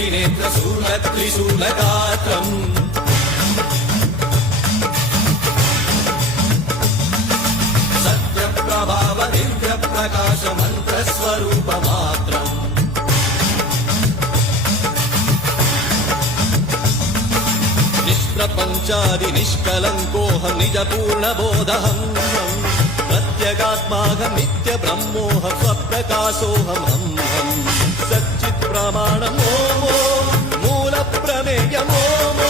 त्रिनेत्रशूलगात्रम् सत्यप्रभावदिव्यप्रकाशमन्त्रस्वरूपमात्रम् निष्प्रपञ्चादिनिष्कलङ्कोऽहं निजपूर्णबोधहम् प्रत्यगात्माहं नित्यब्रह्मोऽहं स्वप्रकाशोऽहम् सच्चित्प्रमाणम् ॐ मूलप्रमेयम् ॐ